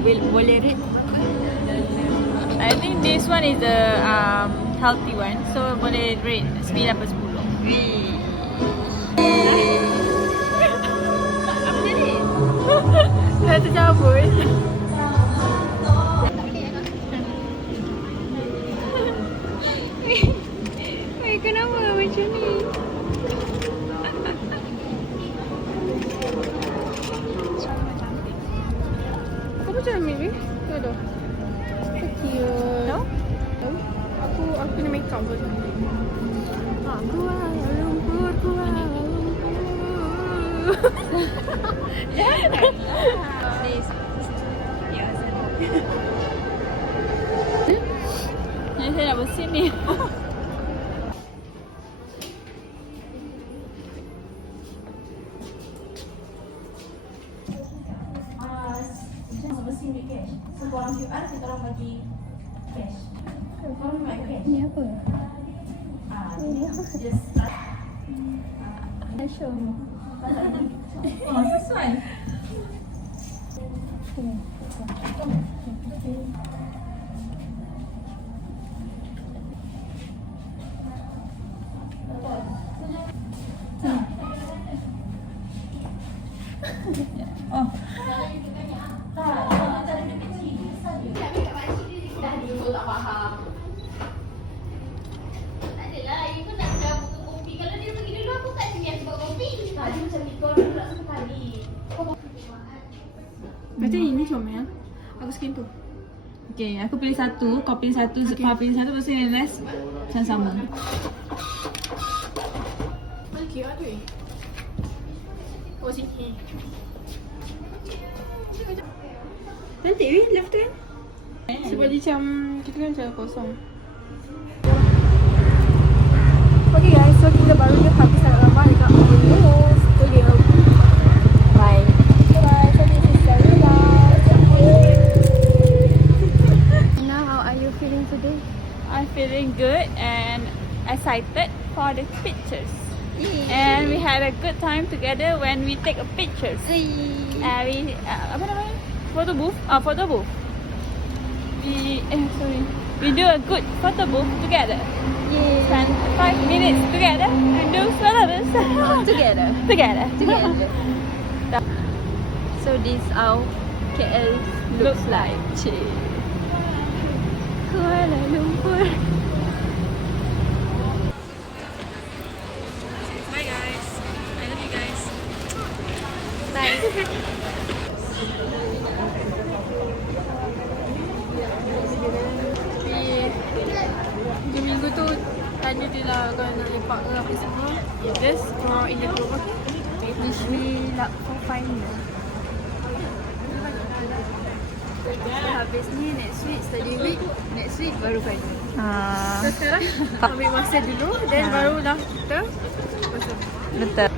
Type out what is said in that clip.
boleh rate? I think this one is the healthy one. So boleh rate 9/10. Apa jadi? Dah tercabut. Kenapa macam ni? Kau macam ni? Kau dah. Kecil. No? Aku kena make up pun. Kuala Lumpur, Kuala Lumpur. Ni saya nak bersin ni. Bersih duit cash. So korang QR, kita orang bagi cash. Korang nak cash. Ni apa? Just Show. oh, sesuai. Oh. Macam ini comel. Aku skin tu. Okay, aku pilih satu, kau pilih satu, Okay. kau pilih satu, lepas tu yang rest macam sama. Mana QR tu? Oh sini. Cantik weh, left tu kan? Sebab dia macam, kita kan macam kosong. Okay guys, so kita baru je habis nak gambar dekat Studio. Bye. Bye. So this is Sarila. Now, how are you feeling today? I'm feeling good and excited for the pictures. And we had a good time together when we take a pictures. And we, apa namanya? Photo booth? Photo booth. We do a good photo booth together. Spend 5 minutes together and do photos. Together. Together. So this how KL Looks like. Kuala Lumpur. Bye guys. I love you guys. Bye. Minggu tu tanya dia lah kalau nak lepak ke apa semua. Just throw in the group, okay? Wish me luck for final. Habis ni next week study week, next week baru final. So sekarang ambil masa dulu, then barulah kita bersama. Betul.